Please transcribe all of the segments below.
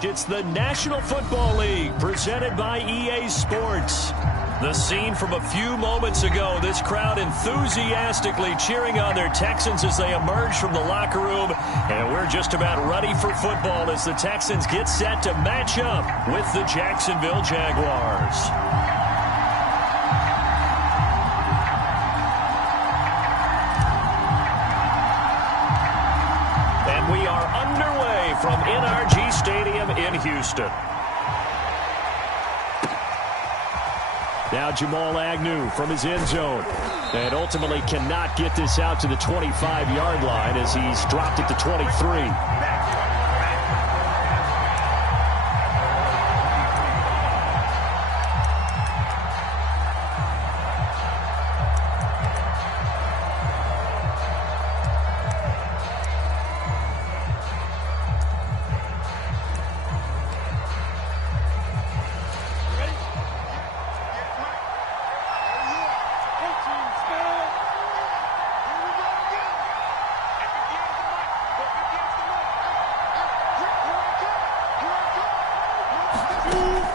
It's the National Football League presented by EA Sports. The scene from a few moments ago, this crowd enthusiastically cheering on their Texans as they emerge from the locker room. And we're just about ready for football as the Texans get set to match up with the Jacksonville Jaguars. And we are underway from NRG Stadium in Houston. Now Jamal Agnew from his end zone. And ultimately cannot get this out to the 25-yard line as he's dropped it to 23.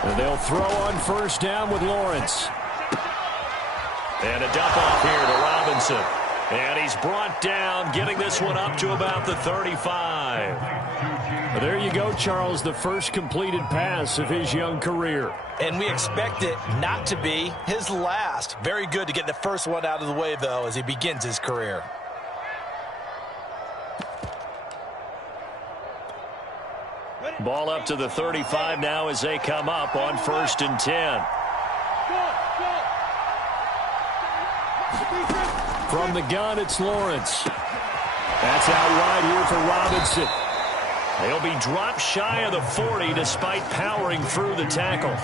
And they'll throw on first down with Lawrence. And a dump off here to Robinson. And he's brought down, getting this one up to about the 35. Well, there you go, Charles, the first completed pass of his young career. And we expect it not to be his last. Very good to get the first one out of the way, though, as he begins his career. Ball up to the 35 now as they come up on 1st and 10. From the gun, it's Lawrence. That's out wide here for Robinson. They'll be dropped shy of the 40 despite powering through the tackle.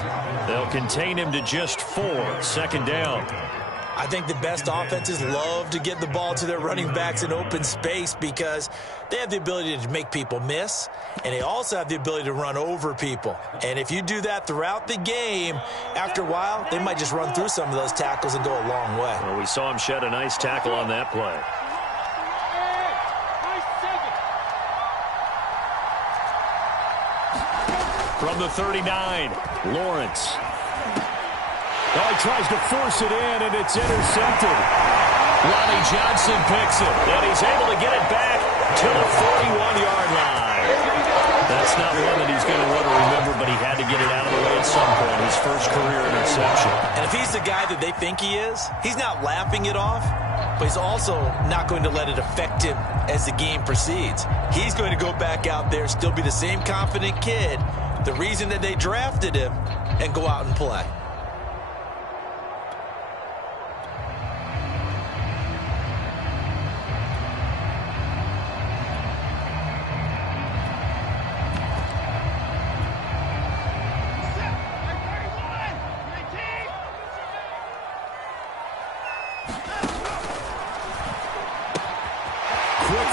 They'll contain him to just 4, 2nd down. I think the best offenses love to get the ball to their running backs in open space because they have the ability to make people miss, and they also have the ability to run over people. And if you do that throughout the game, after a while, they might just run through some of those tackles and go a long way. Well, we saw him shed a nice tackle on that play. From the 39, Lawrence. Oh, he tries to force it in, and it's intercepted. Ronnie Johnson picks it, and he's able to get it back to the 41-yard line. That's not one that he's going to want to remember, but he had to get it out of the way at some point, his first career interception. And if he's the guy that they think he is, he's not laughing it off, but he's also not going to let it affect him as the game proceeds. He's going to go back out there, still be the same confident kid, the reason that they drafted him, and go out and play.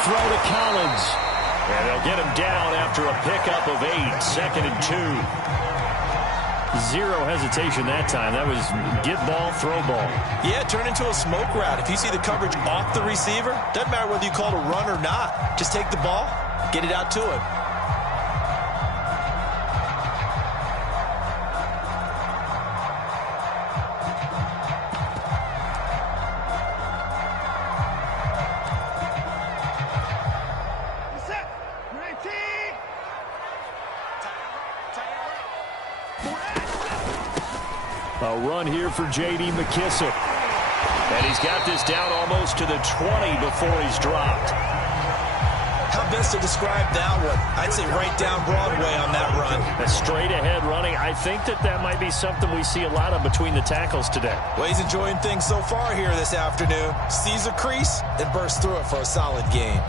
Throw to Collins. And they'll get him down after a pickup of 8, 2nd and 2. Zero hesitation that time. That was get ball, throw ball. Yeah, turn into a smoke route. If you see the coverage off the receiver, doesn't matter whether you call it a run or not. Just take the ball, get it out to him. A run here for J.D. McKissic. And he's got this down almost to the 20 before he's dropped. How best to describe that one? I'd say right down Broadway on that run. A straight ahead running. I think that might be something we see a lot of between the tackles today. Well, he's enjoying things so far here this afternoon. Sees a crease and bursts through it for a solid gain.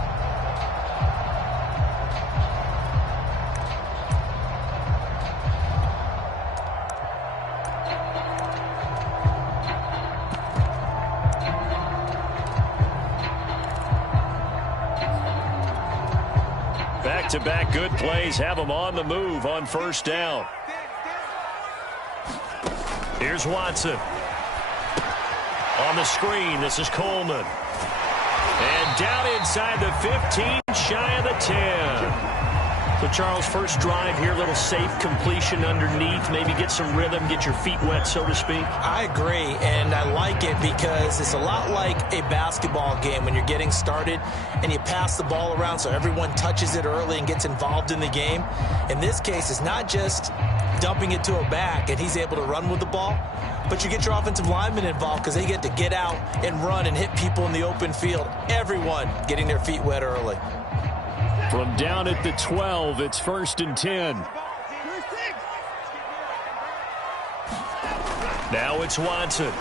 Back-to-back good plays have him on the move on 1st down. Here's Watson. On the screen, this is Coleman. And down inside the 15, shy of the 10. So, Charles, first drive here, little safe completion underneath, maybe get some rhythm, get your feet wet, so to speak. I agree, and I like it because it's a lot like a basketball game when you're getting started and you pass the ball around so everyone touches it early and gets involved in the game. In this case, it's not just dumping it to a back and he's able to run with the ball, but you get your offensive linemen involved because they get to get out and run and hit people in the open field. Everyone getting their feet wet early. From down at the 12, it's 1st and 10. Now it's Watson. To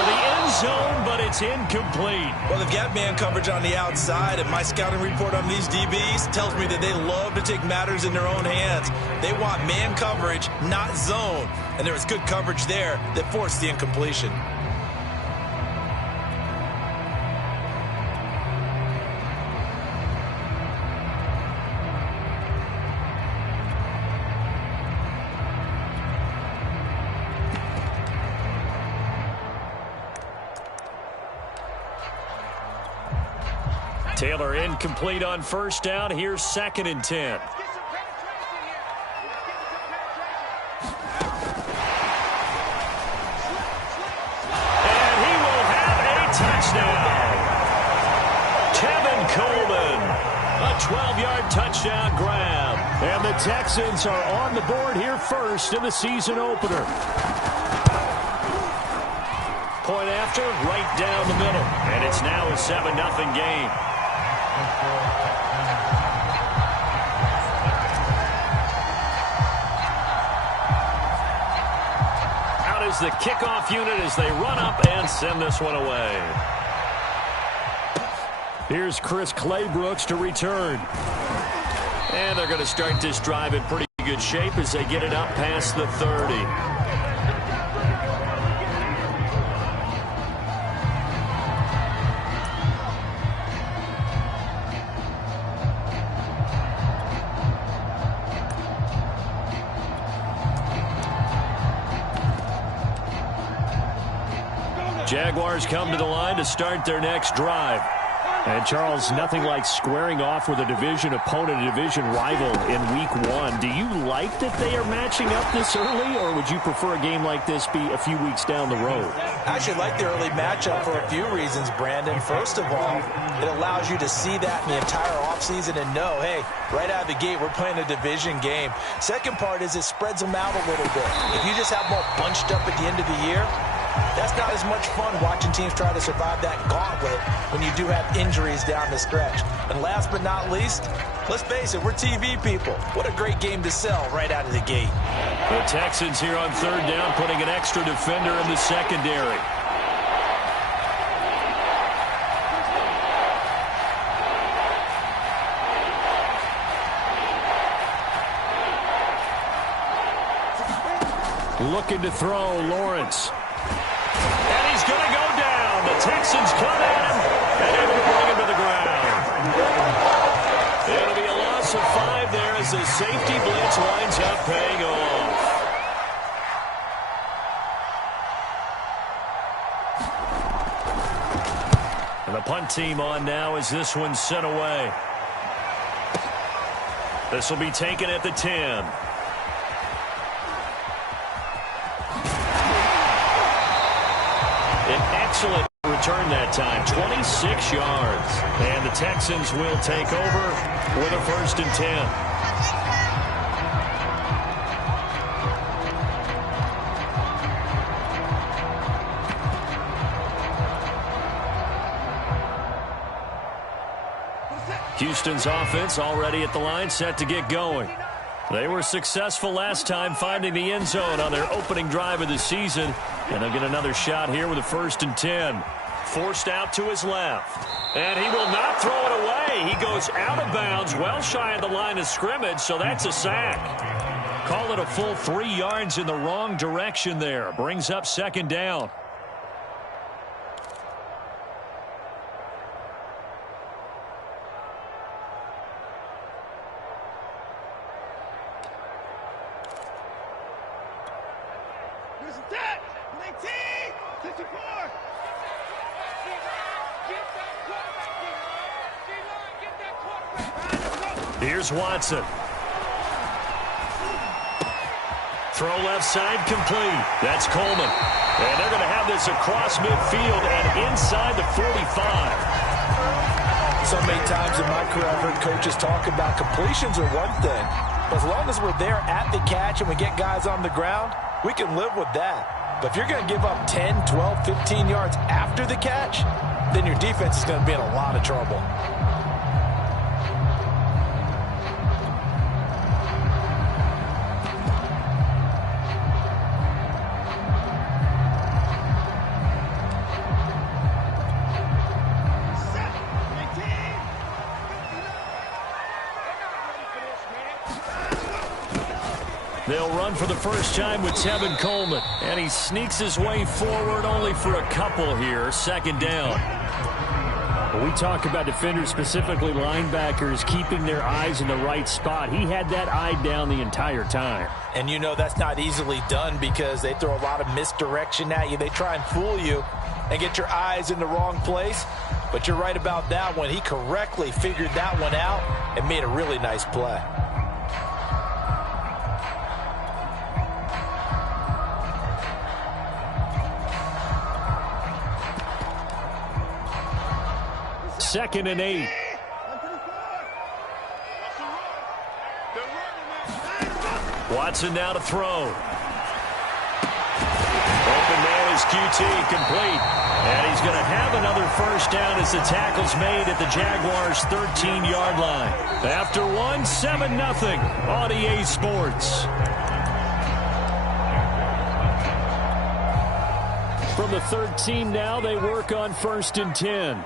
the end zone, but it's incomplete. Well, they've got man coverage on the outside, and my scouting report on these DBs tells me that they love to take matters in their own hands. They want man coverage, not zone. And there was good coverage there that forced the incompletion. Taylor incomplete on first down. Here's 2nd and 10. And he will have a touchdown. Kevin Coleman, a 12-yard touchdown grab. And the Texans are on the board here first in the season opener. Point after, right down the middle. And it's now a 7-0 game. Out is the kickoff unit as they run up and send this one away. Here's Chris Claybrooks to return. And they're going to start this drive in pretty good shape as they get it up past the 30. Jaguars come to the line to start their next drive. And, Charles, nothing like squaring off with a division opponent, a division rival in Week 1. Do you like that they are matching up this early, or would you prefer a game like this be a few weeks down the road? I actually like the early matchup for a few reasons, Brandon. First of all, it allows you to see that in the entire offseason and know, hey, right out of the gate, we're playing a division game. Second part is it spreads them out a little bit. If you just have them all bunched up at the end of the year, that's not as much fun watching teams try to survive that gauntlet when you do have injuries down the stretch. And last but not least, let's face it, we're TV people. What a great game to sell right out of the gate. The Texans here on 3rd down, putting an extra defender in the secondary. Looking to throw, Lawrence. And he's going to go down. The Texans come at him and able to bring him to the ground. It'll be a loss of 5 there as the safety blitz winds up paying off. And the punt team on now as this one's sent away. This will be taken at the 10. An excellent return that time, 26 yards. And the Texans will take over with a 1st and 10. Houston's offense already at the line, set to get going. They were successful last time finding the end zone on their opening drive of the season. And they'll get another shot here with a 1st and 10. Forced out to his left. And he will not throw it away. He goes out of bounds, well shy of the line of scrimmage, so that's a sack. Call it a full 3 yards in the wrong direction there. Brings up 2nd down. Here's Watson. Throw left side complete. That's Coleman. And they're going to have this across midfield and inside the 45. So many times in my career I've heard coaches talk about completions are one thing. But as long as we're there at the catch and we get guys on the ground, we can live with that. But if you're going to give up 10, 12, 15 yards after the catch, then your defense is going to be in a lot of trouble. They'll run for the first time with Tevin Coleman. And he sneaks his way forward only for a couple here. Second down. When we talk about defenders, specifically linebackers, keeping their eyes in the right spot, he had that eye down the entire time. And you know that's not easily done because they throw a lot of misdirection at you. They try and fool you and get your eyes in the wrong place. But you're right about that one. He correctly figured that one out and made a really nice play. Second and 8. Watson now to throw. Open man is QT, complete. And he's going to have another first down as the tackle's made at the Jaguars' 13-yard line. After one, 7-0 on EA Sports. From the 13 now, they work on 1st and 10.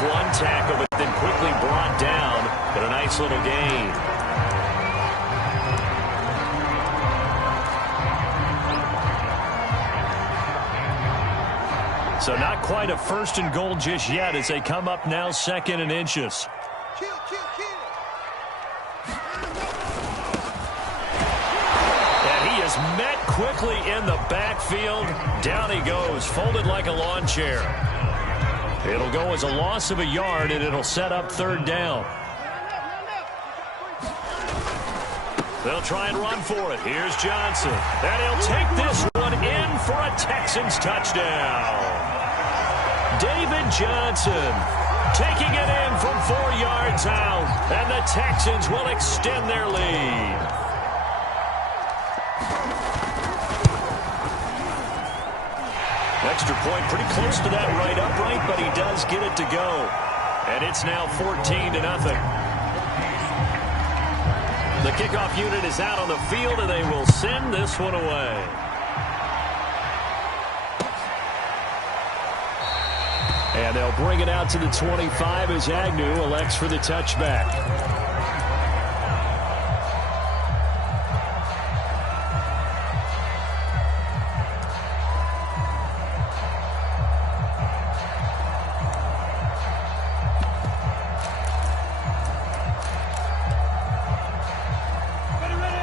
One tackle, but then quickly brought down, but a nice little gain. So not quite a 1st and goal just yet as they come up now 2nd and inches. And he is met quickly in the backfield. Down he goes, folded like a lawn chair. It'll go as a loss of a yard, and it'll set up 3rd down. They'll try and run for it. Here's Johnson. And he'll take this one in for a Texans touchdown. David Johnson taking it in from 4 yards out, and the Texans will extend their lead. Extra point pretty close to that right upright, but he does get it to go. And it's now 14-0. The kickoff unit is out on the field, and they will send this one away. And they'll bring it out to the 25 as Agnew elects for the touchback.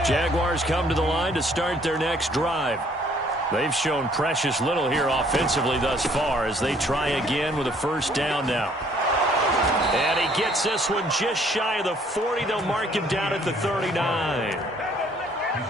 Jaguars come to the line to start their next drive. They've shown precious little here offensively thus far as they try again with a first down now. And he gets this one just shy of the 40. They'll mark him down at the 39.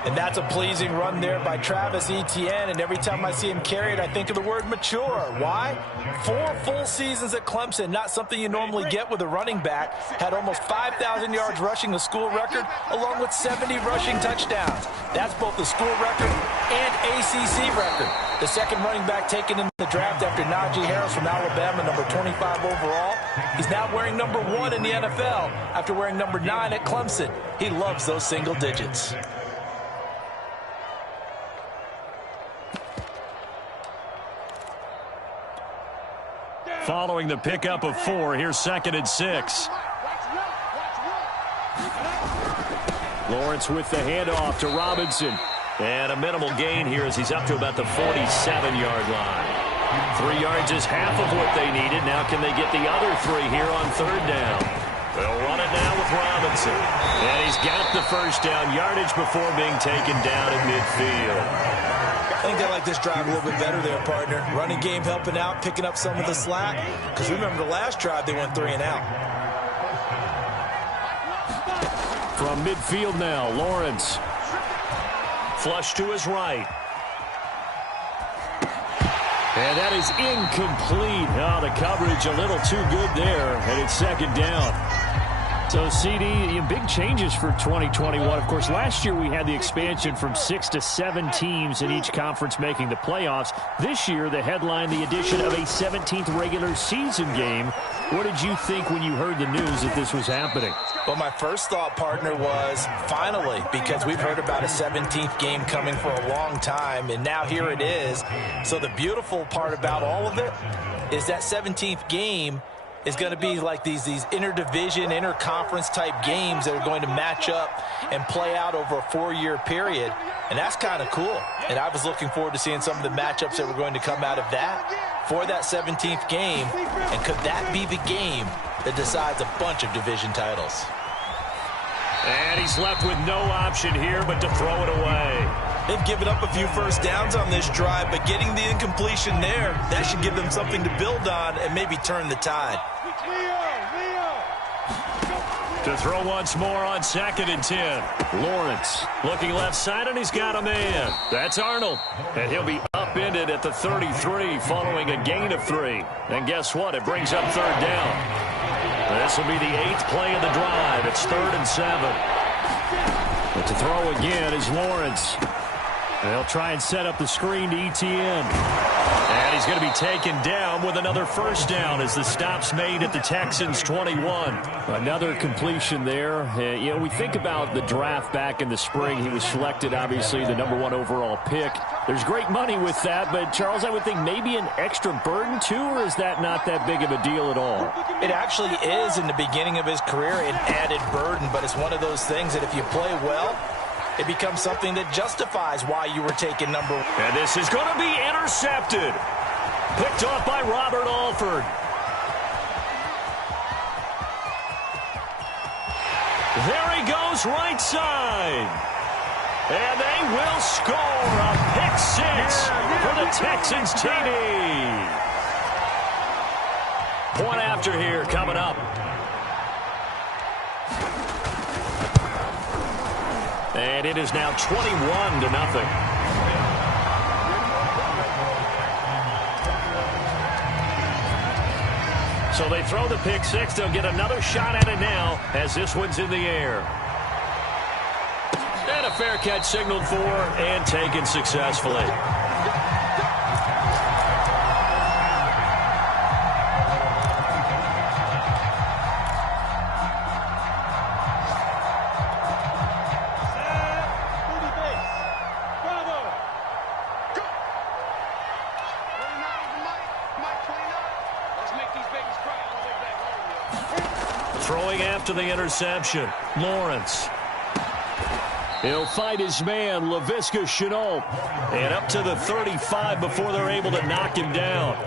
And that's a pleasing run there by Travis Etienne. And every time I see him carry it, I think of the word mature. Why? 4 full seasons at Clemson, not something you normally get with a running back. Had almost 5,000 yards rushing, the school record, along with 70 rushing touchdowns. That's both the school record and ACC record. The second running back taken in the draft after Najee Harris from Alabama, number 25 overall. He's now wearing number 1 in the NFL after wearing number 9 at Clemson. He loves those single digits. Following the pickup of 4, here's 2nd and 6. Lawrence with the handoff to Robinson. And a minimal gain here as he's up to about the 47-yard line. 3 yards is half of what they needed. Now can they get the other 3 here on 3rd down? They'll run it now with Robinson. And he's got the first down yardage before being taken down at midfield. I think they like this drive a little bit better there, partner. Running game helping out, picking up some of the slack. Because remember the last drive, they went 3 and out. From midfield now, Lawrence. Flush to his right. And that is incomplete. Oh, the coverage a little too good there, and it's second down. So, CD, big changes for 2021. Of course, last year we had the expansion from 6 to 7 teams in each conference making the playoffs. This year, the headline, the addition of a 17th regular season game. What did you think when you heard the news that this was happening? Well, my first thought, partner, was finally, because we've heard about a 17th game coming for a long time, and now here it is. So the beautiful part about all of it is that 17th game is going to be like these interdivision, interconference type games that are going to match up and play out over a 4-year period. And that's kind of cool. And I was looking forward to seeing some of the matchups that were going to come out of that for that 17th game. And could that be the game that decides a bunch of division titles? And he's left with no option here but to throw it away. They've given up a few first downs on this drive, but getting the incompletion there, that should give them something to build on and maybe turn the tide. To throw once more on 2nd and 10. Lawrence looking left side, and he's got a man. That's Arnold. And he'll be upended at the 33 following a gain of 3. And guess what? It brings up 3rd down. This will be the 8th play of the drive. It's 3rd and 7. But to throw again is Lawrence. They'll try and set up the screen to Etienne. And he's going to be taken down with another first down as the stop's made at the Texans' 21. Another completion there. We think about the draft back in the spring. He was selected, obviously, the #1 overall pick. There's great money with that, but, Charles, I would think maybe an extra burden, too, or is that not that big of a deal at all? It actually is in the beginning of his career, an added burden, but it's one of those things that if you play well, it becomes something that justifies why you were taken #1. And this is going to be intercepted. Picked off by Robert Alford. There he goes, right side. And they will score a pick 6 for the Texans TD. Point after here coming up. And it is now 21-0. So they throw the pick 6. They'll get another shot at it now as this one's in the air. And a fair catch signaled for and taken successfully. Throwing after the interception, Lawrence. He'll fight his man, Laviska Shenault. And up to the 35 before they're able to knock him down.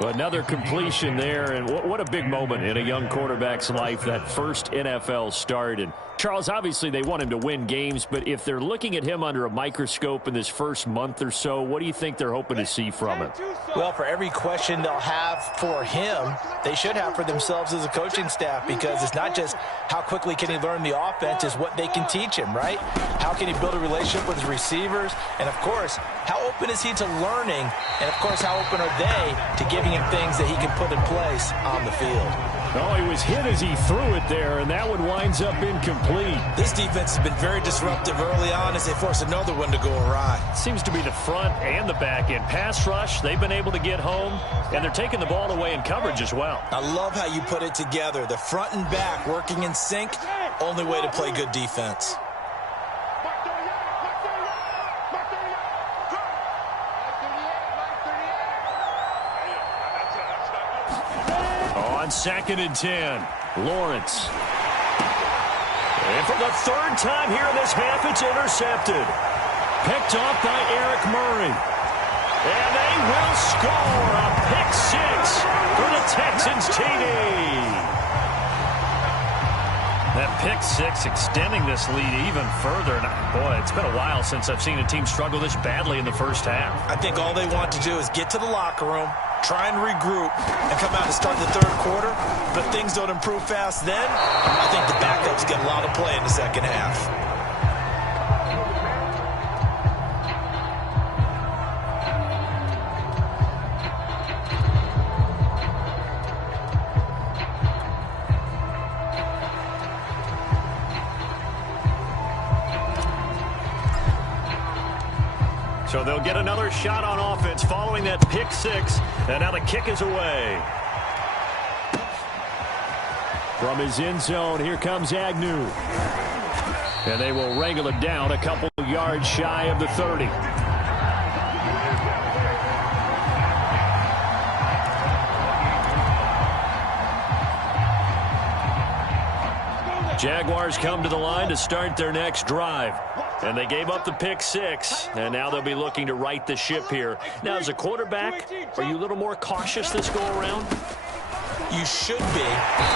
Another completion there, and what a big moment in a young quarterback's life, that first NFL start. And Charles, obviously they want him to win games, but if they're looking at him under a microscope in this first month or so, what do you think they're hoping to see from him? Well, for every question they'll have for him, they should have for themselves as a coaching staff, because it's not just how quickly can he learn the offense, it's what they can teach him, right? How can he build a relationship with his receivers? And, of course, how open is he to learning? And, of course, how open are they to giving him things that he can put in place on the field? Oh, he was hit as he threw it there, and that one winds up incomplete. This defense has been very disruptive early on as they force another one to go awry. Seems to be the front and the back end. Pass rush, they've been able to get home, and they're taking the ball away in coverage as well. I love how you put it together. The front and back working in sync, only way to play good defense. On 2nd and 10, Lawrence. And for the 3rd time here in this half, it's intercepted. Picked off by Eric Murray. And they will score a pick 6 for the Texans TD. That pick six extending this lead even further. And boy, it's been a while since I've seen a team struggle this badly in the first half. I think all they want to do is get to the locker room, try and regroup, and come out and start the third quarter. But things don't improve fast then. I think the backups get a lot of play in the second half. So they'll get another shot on offense following that pick six. And now the kick is away. From his end zone, here comes Agnew. And they will wrangle it down a couple yards shy of the 30. Jaguars come to the line to start their next drive. And they gave up the pick six, and now they'll be looking to right the ship here. Now, as a quarterback, are you a little more cautious this go-around? You should be,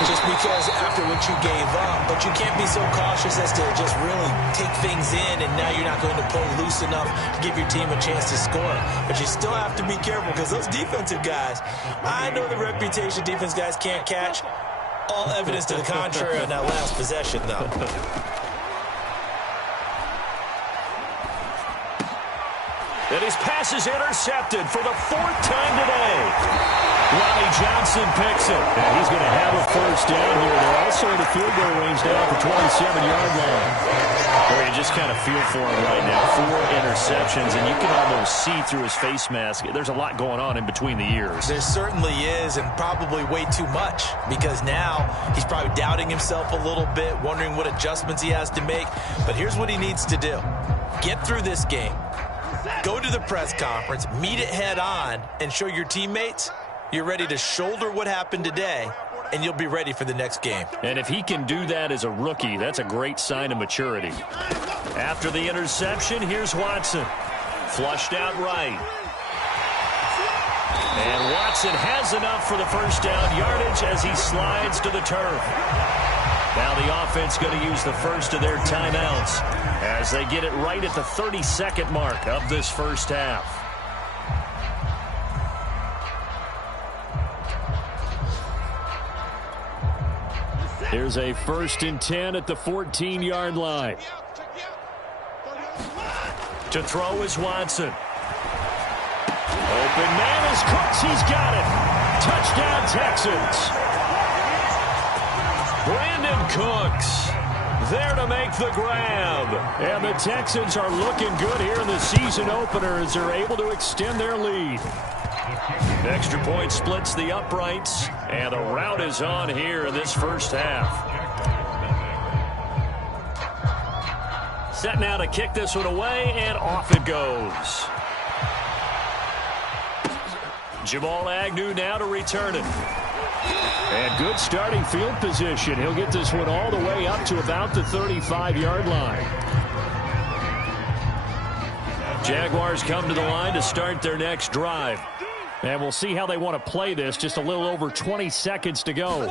just because after what you gave up. But you can't be so cautious as to just really take things in, and now you're not going to play loose enough to give your team a chance to score. But you still have to be careful, because those defensive guys, I know the reputation defense guys can't catch. All evidence to the contrary on that last possession, though. And his pass is intercepted for the fourth time today. Ronnie Johnson picks it. And he's going to have a first down here. They're also in the field goal range now at the 27-yard line. Where you just kind of feel for him right now. 4 interceptions, and you can almost see through his face mask. There's a lot going on in between the ears. There certainly is, and probably way too much, because now he's probably doubting himself a little bit, wondering what adjustments he has to make. But here's what he needs to do. Get through this game. Go to the press conference, meet it head on, and show your teammates you're ready to shoulder what happened today, and you'll be ready for the next game. And if he can do that as a rookie, that's a great sign of maturity. After the interception, here's Watson. Flushed out right. And Watson has enough for the first down yardage as he slides to the turf. Now the offense going to use the first of their timeouts as they get it right at the 32nd mark of this first half. Here's a 1st and 10 at the 14-yard line. To throw is Watson. Open man is Cooks. He's got it. Touchdown, Texans. Brandon Cooks there to make the grab. And the Texans are looking good here in the season opener as they're able to extend their lead. Extra point splits the uprights, and the route is on here in this first half. Set now to kick this one away, and off it goes. Jamal Agnew now to return it. And good starting field position. He'll get this one all the way up to about the 35-yard line. Jaguars come to the line to start their next drive. And we'll see how they want to play this. Just a little over 20 seconds to go.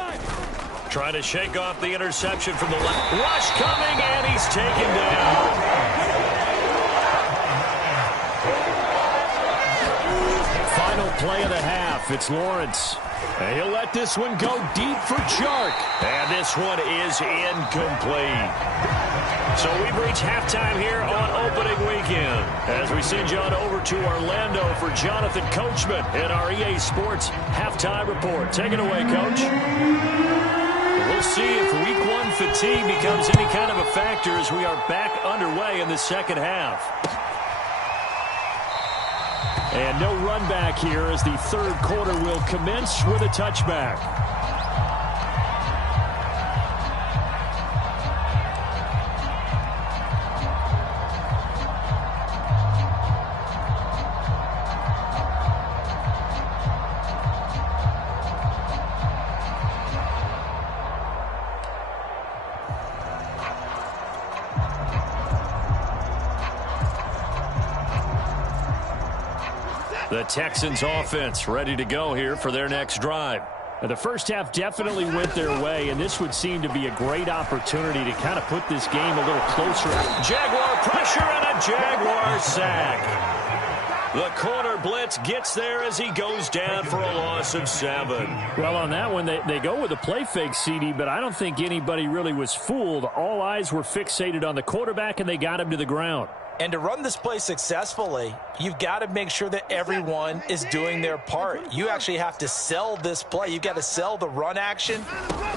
Trying to shake off the interception from the left. Rush coming, and he's taken down. Final play of the half. It's Lawrence. And he'll let this one go deep for Chark. And this one is incomplete. So we've reached halftime here on opening weekend as we send you on over to Orlando for Jonathan Coachman in our EA Sports Halftime Report. Take it away, Coach. We'll see if Week 1 fatigue becomes any kind of a factor as we are back underway in the second half. And no run back here as the third quarter will commence with a touchback. The Texans offense ready to go here for their next drive. The first half definitely went their way, and this would seem to be a great opportunity to kind of put this game a little closer. Jaguar pressure and a Jaguar sack. The corner blitz gets there as he goes down for a loss of 7. Well, on that one, they go with a play fake, CD, but I don't think anybody really was fooled. All eyes were fixated on the quarterback, and they got him to the ground. And to run this play successfully, you've got to make sure that everyone is doing their part. You actually have to sell this play. You've got to sell the run action.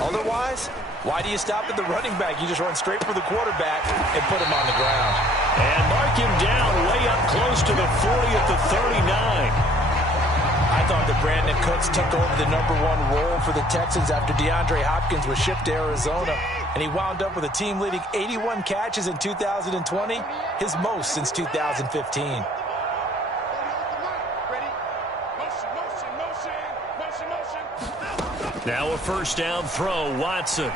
Otherwise, why do you stop at the running back? You just run straight for the quarterback and put him on the ground. And mark him down way up close to the 40 at the 39. I thought that Brandon Cooks took over the #1 role for the Texans after DeAndre Hopkins was shipped to Arizona. And he wound up with a team-leading 81 catches in 2020, his most since 2015. Now a first down throw, Watson. And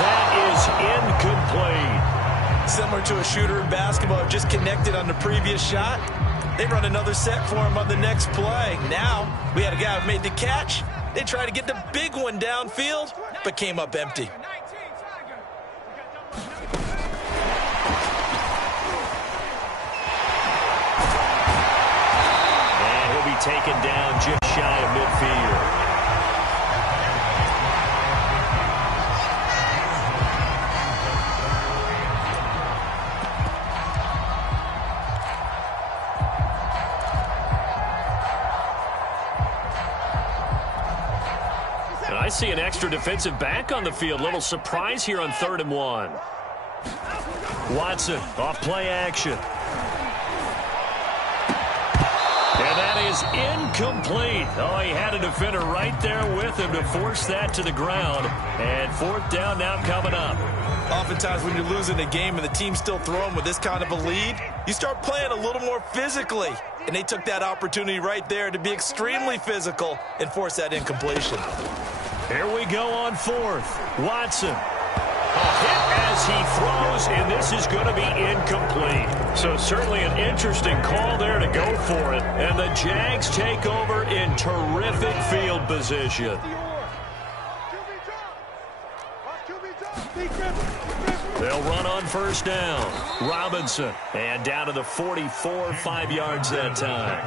that is incomplete. Similar to a shooter in basketball, just connected on the previous shot. They run another set for him on the next play. Now, we had a guy who made the catch. They tried to get the big one downfield, but came up empty. And he'll be taken down just shy of midfield. I see an extra defensive back on the field. Little surprise here on 3rd and 1. Watson off play action. And that is incomplete. Oh, he had a defender right there with him to force that to the ground. And 4th down now coming up. Oftentimes when you're losing a game and the team's still throwing with this kind of a lead, you start playing a little more physically. And they took that opportunity right there to be extremely physical and force that incompletion. Here we go on 4th. Watson. A hit as he throws, and this is going to be incomplete. So certainly an interesting call there to go for it. And the Jags take over in terrific field position. They'll run on first down. Robinson. And down to the 44, 5 yards that time.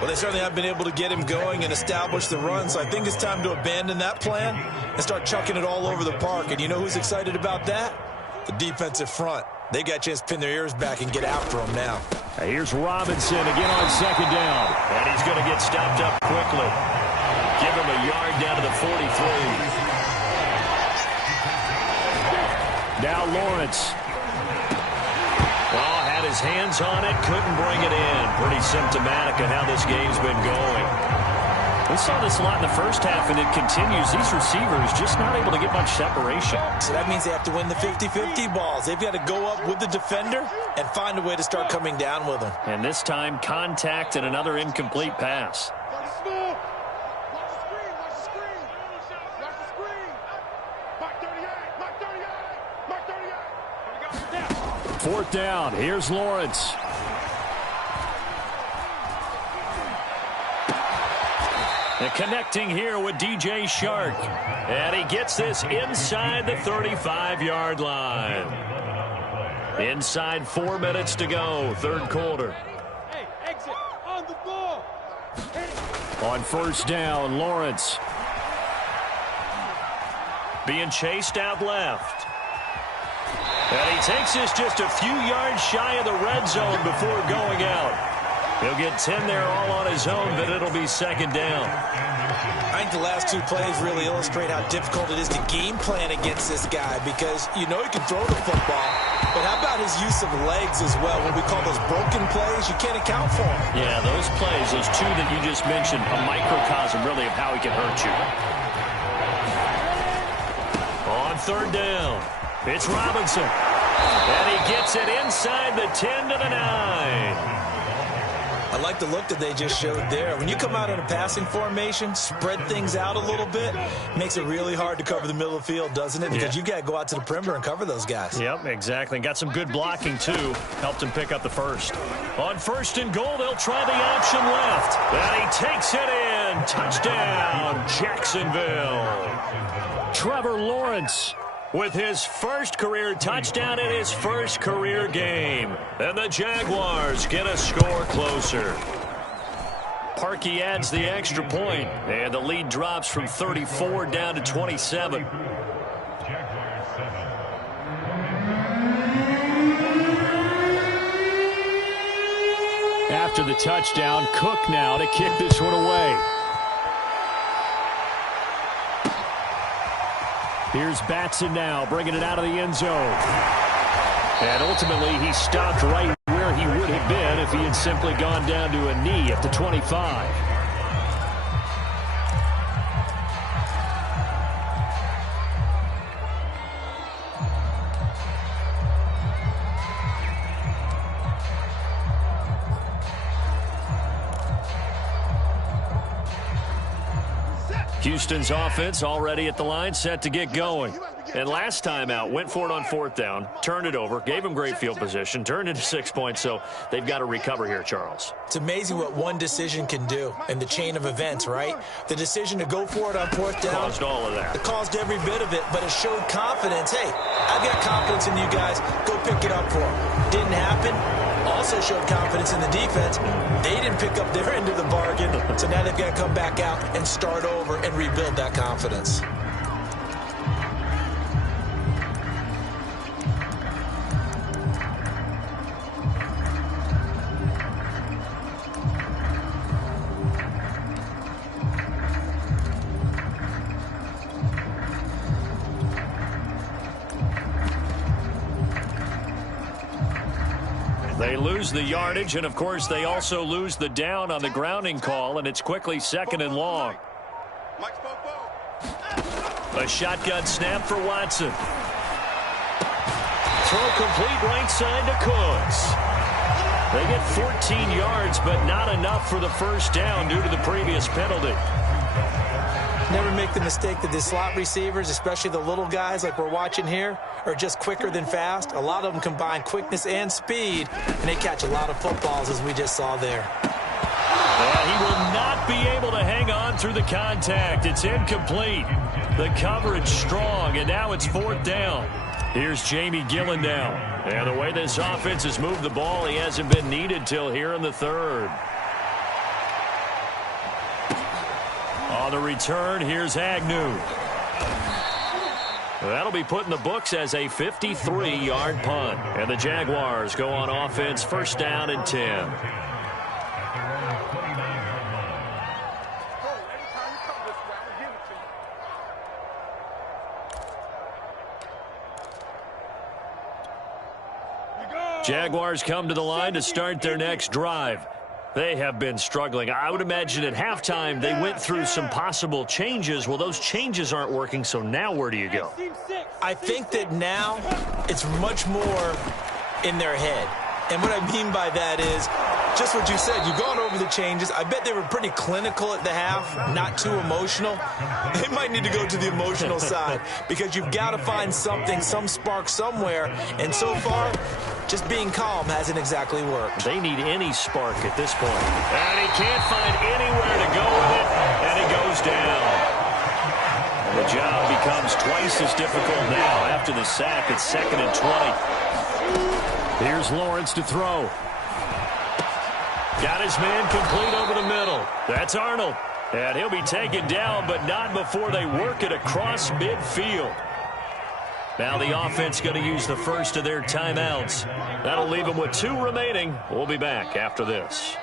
Well, they certainly have been able to get him going and establish the run, so I think it's time to abandon that plan and start chucking it all over the park. And you know who's excited about that? The defensive front. They got a chance to pin their ears back and get after him now. Here's Robinson again on 2nd down. And he's going to get stopped up quickly. Give him a yard down to the 43. Now Lawrence. Oh, had his hands on it, couldn't bring it in. Pretty symptomatic of how this game's been going. We saw this a lot in the first half, and it continues. These receivers just not able to get much separation. So that means they have to win the 50-50 balls. They've got to go up with the defender and find a way to start coming down with them. And this time, contact and another incomplete pass. 4th down. Here's Lawrence. And connecting here with DJ Shark. And he gets this inside the 35-yard line. Inside 4 minutes to go, 3rd quarter. Hey, exit on the ball. On first down, Lawrence. Being chased out left. And he takes this just a few yards shy of the red zone before going out. He'll get 10 there all on his own, but it'll be 2nd down. I think the last 2 plays really illustrate how difficult it is to game plan against this guy because you know he can throw the football, but how about his use of legs as well? What we call those broken plays, you can't account for them. Yeah, those plays, those 2 that you just mentioned, a microcosm really of how he can hurt you. On 3rd down, it's Robinson. And he gets it inside the 10 to the 9. I like the look that they just showed there. When you come out in a passing formation, spread things out a little bit, makes it really hard to cover the middle of the field, doesn't it? Because you got to go out to the perimeter and cover those guys. Yep, exactly. Got some good blocking, too. Helped him pick up the first. On 1st and goal, they'll try the option left. And he takes it in. Touchdown, Jacksonville. Trevor Lawrence with his first career touchdown in his first career game. And the Jaguars get a score closer. Parkey adds the extra point, and the lead drops from 34 down to 27. After the touchdown, Cook now to kick this one away. Here's Batson now, bringing it out of the end zone. And ultimately, he stopped right where he would have been if he had simply gone down to a knee at the 25. Houston's offense already at the line, set to get going. And last time out, went for it on 4th down, turned it over, gave him great field position, turned into 6 points, so they've got to recover here, Charles. It's amazing what one decision can do in the chain of events, right? The decision to go for it on 4th down. Caused all of that. It caused every bit of it, but it showed confidence. Hey, I've got confidence in you guys. Go pick it up for them. Didn't happen. Also showed confidence in the defense. They didn't pick up their end of the bargain, so now they've got to come back out and start over and rebuild that confidence. They lose the yardage, and, of course, they also lose the down on the grounding call, and it's quickly 2nd and long. A shotgun snap for Watson. Throw complete right side to Cooks. They get 14 yards, but not enough for the first down due to the previous penalty. Never make the mistake that the slot receivers, especially the little guys like we're watching here, are just quicker than fast. A lot of them combine quickness and speed, and they catch a lot of footballs, as we just saw there. And he will not be able to hang on through the contact. It's incomplete. The coverage strong, and now it's 4th down. Here's Jamie Gillen now. And the way this offense has moved the ball, he hasn't been needed till here in the 3rd. On the return, here's Agnew. That'll be put in the books as a 53-yard punt. And the Jaguars go on offense, 1st down and 10. Jaguars come to the line to start their next drive. They have been struggling. I would imagine at halftime they went through some possible changes. Well, those changes aren't working, so now where do you go? I think that now it's much more in their head. And what I mean by that is just what you said. You've gone over the changes. I bet they were pretty clinical at the half, not too emotional. They might need to go to the emotional side because you've got to find something, some spark somewhere. And so far, just being calm hasn't exactly worked. They need any spark at this point. And he can't find anywhere to go with it, and he goes down. The job becomes twice as difficult now after the sack. It's 2nd and 20. Here's Lawrence to throw. Got his man complete over the middle. That's Arnold. And he'll be taken down, but not before they work it across midfield. Now the offense going to use the first of their timeouts. That'll leave them with 2 remaining. We'll be back after this.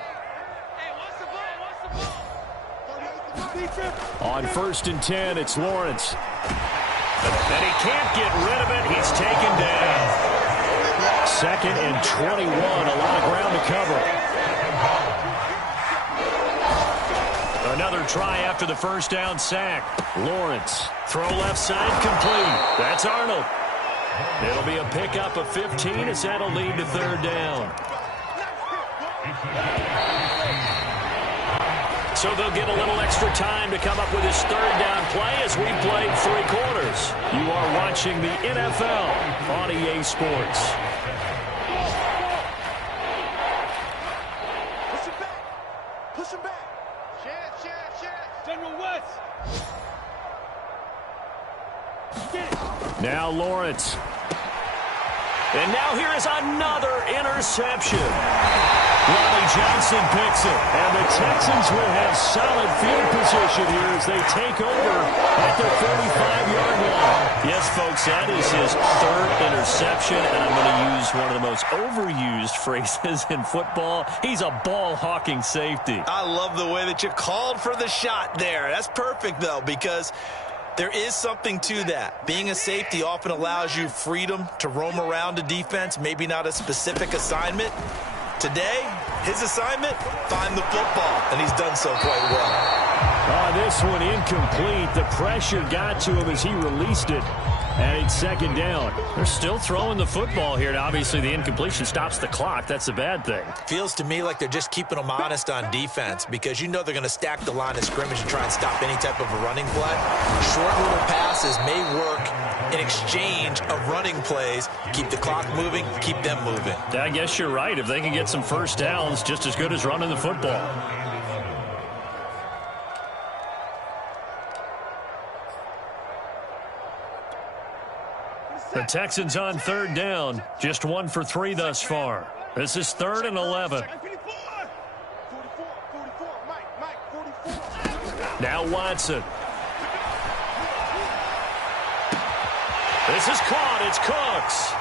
On 1st and 10, it's Lawrence. And he can't get rid of it. He's taken down. 2nd and 21. A lot of ground to cover. Another try after the first down sack. Lawrence. Throw left side complete. That's Arnold. It'll be a pickup of 15 as that'll lead to 3rd down. So they'll get a little extra time to come up with his third down play as we played 3 quarters. You are watching the NFL on EA Sports. Push him back. Push him back. Share. General West. Now Lawrence. And now here is another interception. Ronnie Johnson picks it. And the Texans will have solid field position here as they take over at their 45-yard line. Yes, folks, that is his 3rd interception. And I'm going to use one of the most overused phrases in football. He's a ball-hawking safety. I love the way that you called for the shot there. That's perfect, though, because there is something to that. Being a safety often allows you freedom to roam around a defense, maybe not a specific assignment. Today, his assignment, find the football, and he's done so quite well. This one incomplete. The pressure got to him as he released it. And it's 2nd down. They're still throwing the football here. Now, obviously, the incompletion stops the clock. That's a bad thing. Feels to me like they're just keeping them honest on defense because you know they're going to stack the line of scrimmage and try and stop any type of a running play. Short little passes may work in exchange of running plays. Keep the clock moving, keep them moving. I guess you're right. If they can get some first downs, just as good as running the football. The Texans on 3rd down. Just 1 for 3 thus far. This is 3rd and 11. Now Watson. This is caught. It's Cooks.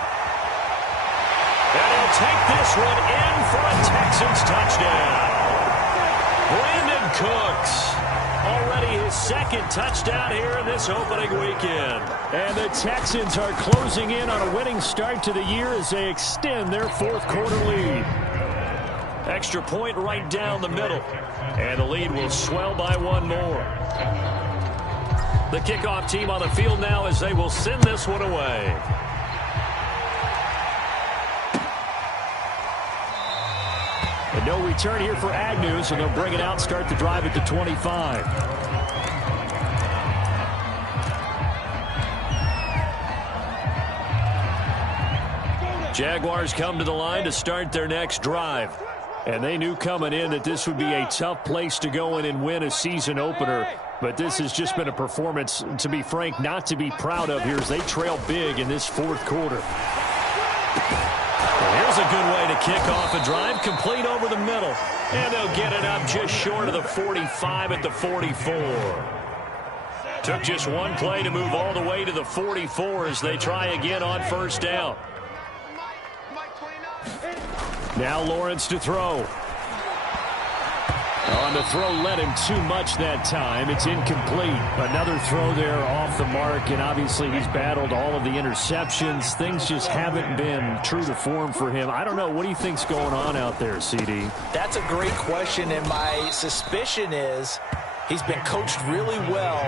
And he'll take this one in for a Texans touchdown. Brandon Cooks. Already his 2nd touchdown here in this opening weekend. And the Texans are closing in on a winning start to the year as they extend their 4th quarter lead. Extra point right down the middle. And the lead will swell by 1 more. The kickoff team on the field now as they will send this one away. And no return here for Agnew, so they'll bring it out, start the drive at the 25. Jaguars come to the line to start their next drive. And they knew coming in that this would be a tough place to go in and win a season opener. But this has just been a performance, to be frank, not to be proud of here as they trail big in this 4th quarter. Here's a good way to kick off a drive, complete over the middle. And they'll get it up just short of the 45 at the 44. Took just 1 play to move all the way to the 44 as they try again on 1st down. Now Lawrence to throw. On the throw, led him too much that time. It's incomplete. Another throw there off the mark, and obviously he's battled all of the interceptions. Things just haven't been true to form for him. I don't know. What do you think's going on out there, CD? That's a great question, and my suspicion is he's been coached really well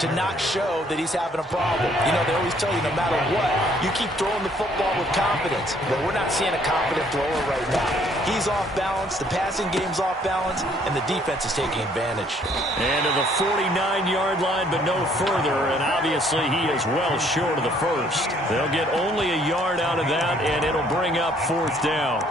to not show that he's having a problem. You know, they always tell you no matter what, you keep throwing the football with confidence. But we're not seeing a confident thrower right now. He's off balance, the passing game's off balance, and the defense is taking advantage. And to the 49-yard line, but no further, and obviously he is well short of the 1st. They'll get only a yard out of that, and it'll bring up 4th down.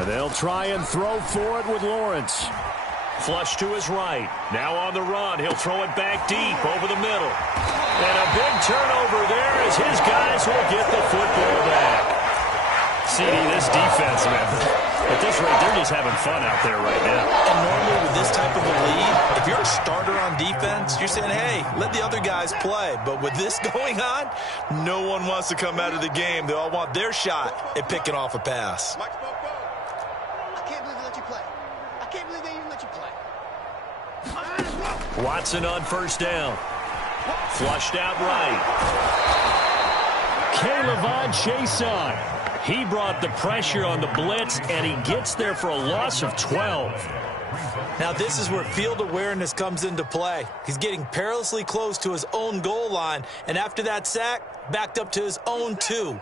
And they'll try and throw for it with Lawrence. Flush to his right. Now on the run. He'll throw it back deep over the middle. And a big turnover there as his guys will get the football back. CD, this defense, man, at this rate, they're just having fun out there right now. And normally with this type of a lead, if you're a starter on defense, you're saying, hey, let the other guys play. But with this going on, no one wants to come out of the game. They all want their shot at picking off a pass. I can't believe they let you play. I can't believe they even let you play. Watson on 1st down. Flushed out right. K'Lavon Chaisson. He brought the pressure on the blitz, and he gets there for a loss of 12. Now this is where field awareness comes into play. He's getting perilously close to his own goal line, and after that sack, backed up to his own 2.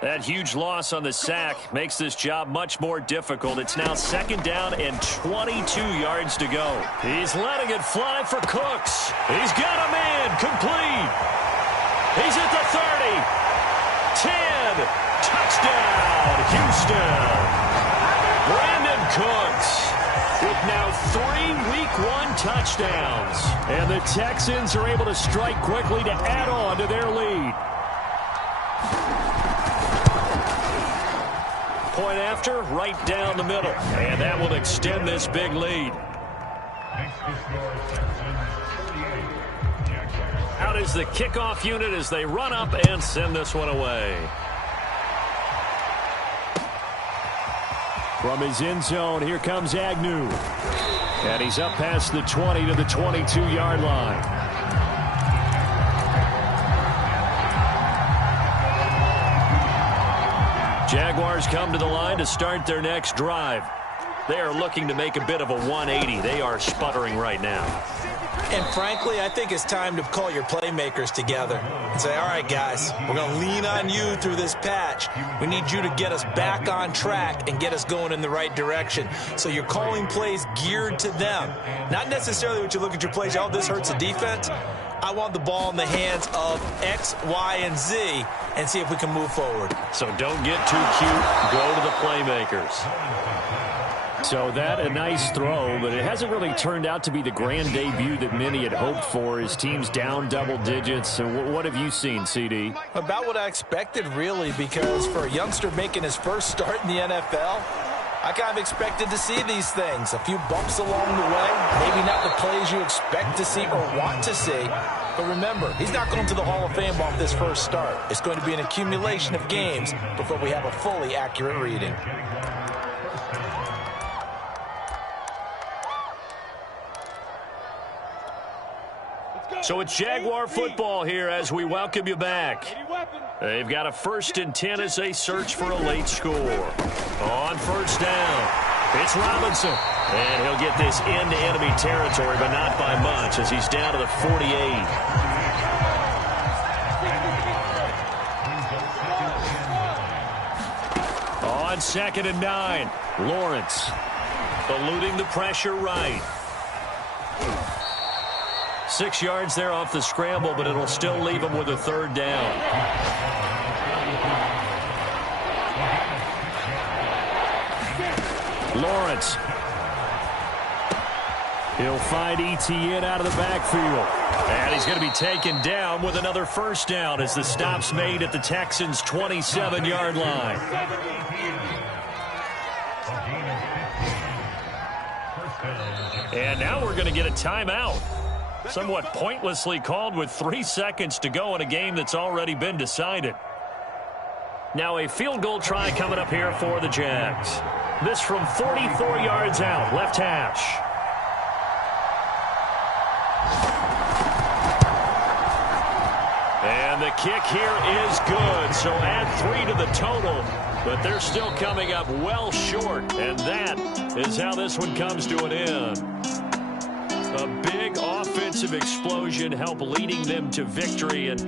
That huge loss on the sack makes this job much more difficult. It's now 2nd down and 22 yards to go. He's letting it fly for Cooks. He's got a man complete. He's at the 30. 10. Touchdown, Houston. Brandon Cooks with now 3 Week 1 touchdowns. And the Texans are able to strike quickly to add on to their lead. Point after, right down the middle. And that will extend this big lead. Out is the kickoff unit as they run up and send this one away. From his end zone, here comes Agnew. And he's up past the 20 to the 22-yard line. Jaguars come to the line to start their next drive. They are looking to make a bit of a 180. They are sputtering right now. And frankly, I think it's time to call your playmakers together and say, all right, guys, we're going to lean on you through this patch. We need you to get us back on track and get us going in the right direction. So you're calling plays geared to them. Not necessarily what you look at your plays, oh, this hurts the defense. I want the ball in the hands of X, Y, and Z and see if we can move forward. So don't get too cute. Go to the playmakers. So that a nice throw, but it hasn't really turned out to be the grand debut that many had hoped for. His team's down double digits. So what have you seen, CD? About what I expected, really, because for a youngster making his first start in the NFL, I kind of expected to see these things. A few bumps along the way, maybe not the plays you expect to see or want to see. But remember, he's not going to the Hall of Fame off this first start. It's going to be an accumulation of games before we have a fully accurate reading. So it's Jaguar football here as we welcome you back. They've got a 1st and 10 as they search for a late score. On 1st down, it's Robinson. And he'll get this into enemy territory, but not by much as he's down to the 48. On 2nd and 9, Lawrence eluding the pressure right. 6 yards there off the scramble, but it'll still leave him with a 3rd down. Lawrence. He'll find Etienne out of the backfield. And he's going to be taken down with another 1st down as the stop's made at the Texans' 27-yard line. And now we're going to get a timeout. Somewhat pointlessly called with 3 seconds to go in a game that's already been decided. Now a field goal try coming up here for the Jags. This from 44 yards out, left hash. And the kick here is good, so add 3 to the total. But they're still coming up well short, and that is how this one comes to an end. A big offensive explosion helped leading them to victory, and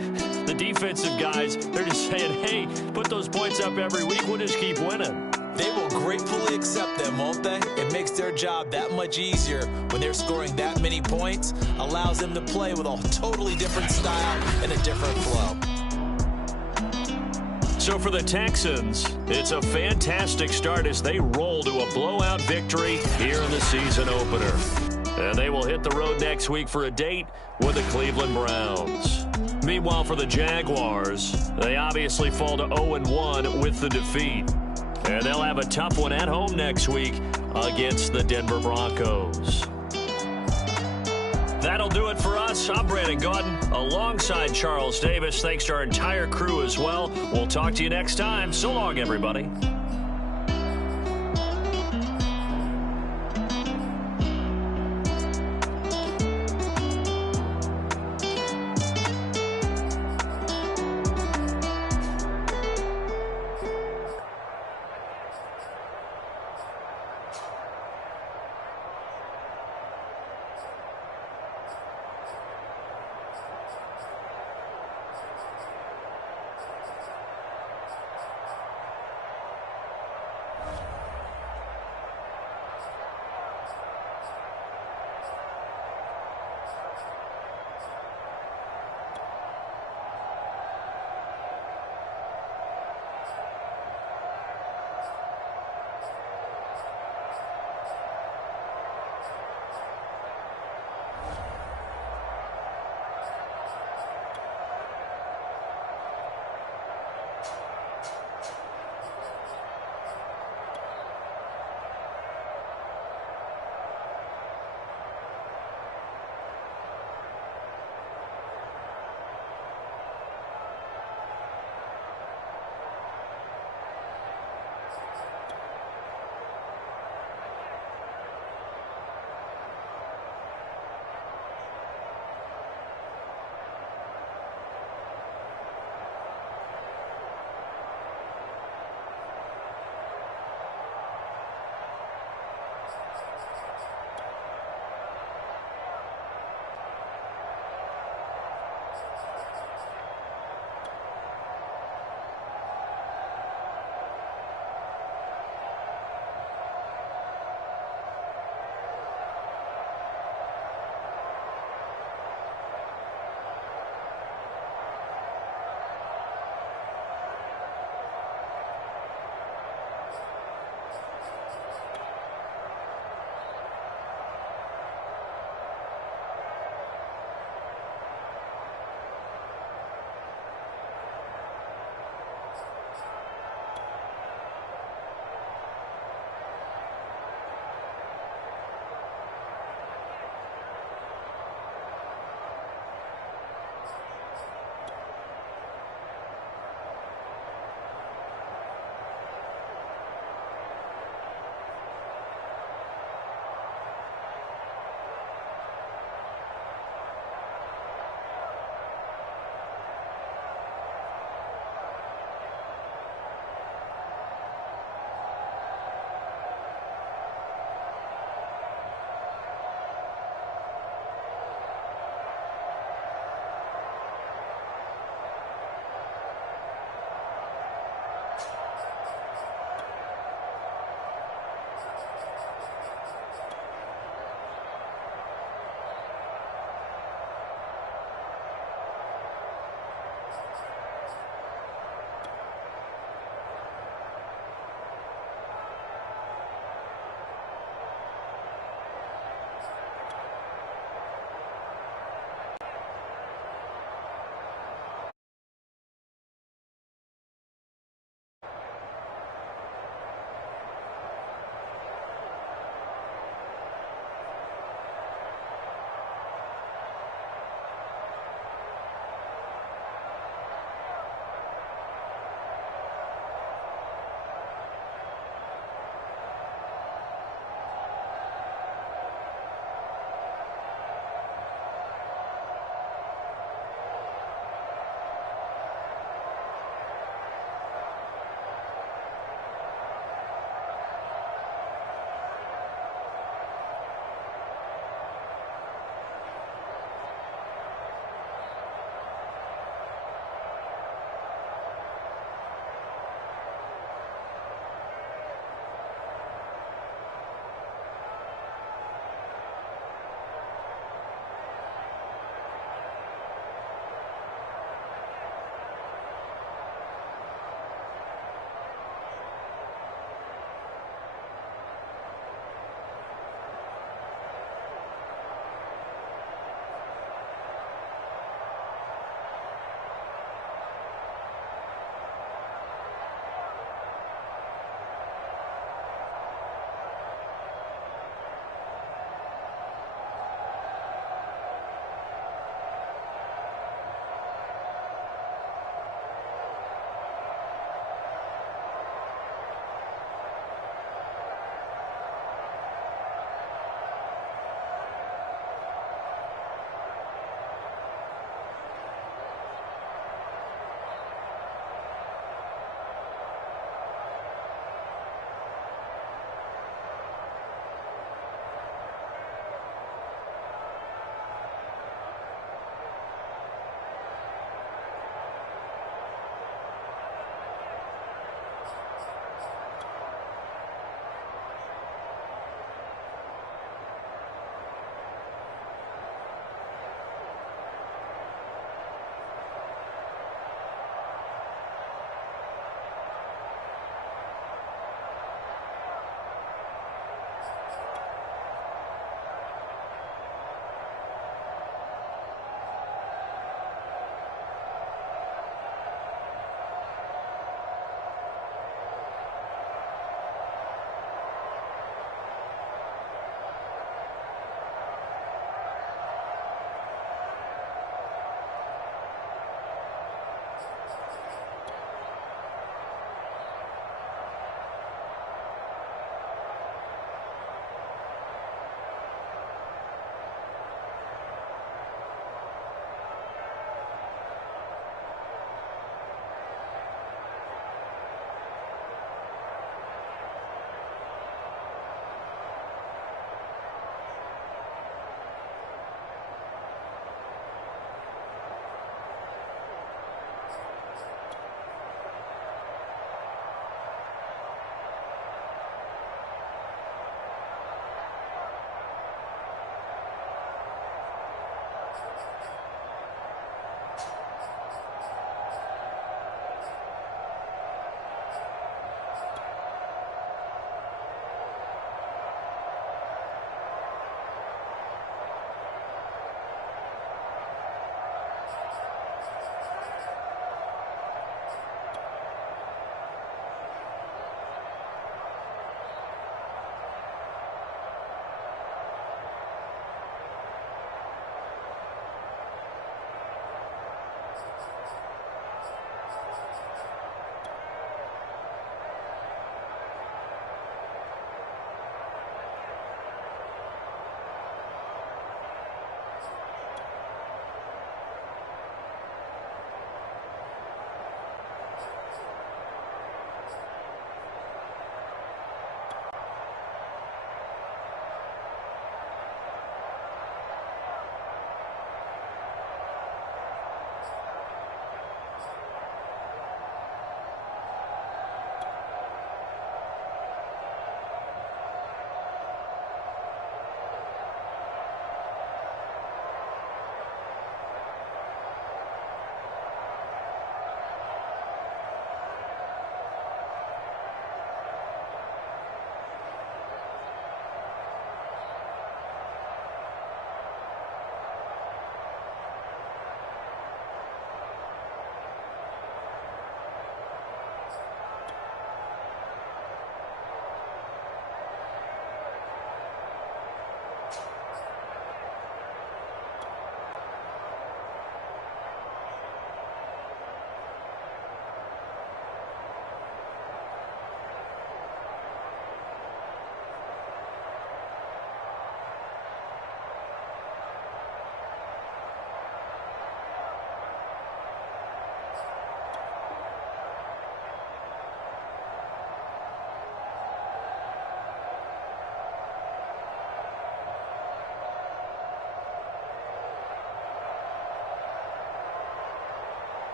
the defensive guys, they're just saying, hey, put those points up every week, we'll just keep winning. They will gratefully accept them, won't they? It makes their job that much easier when they're scoring that many points, allows them to play with a totally different style and a different flow. So for the Texans, it's a fantastic start as they roll to a blowout victory here in the season opener. And they will hit the road next week for a date with the Cleveland Browns. Meanwhile, for the Jaguars, they obviously fall to 0-1 with the defeat. And they'll have a tough one at home next week against the Denver Broncos. That'll do it for us. I'm Brandon Gaudin alongside Charles Davis. Thanks to our entire crew as well. We'll talk to you next time. So long, everybody.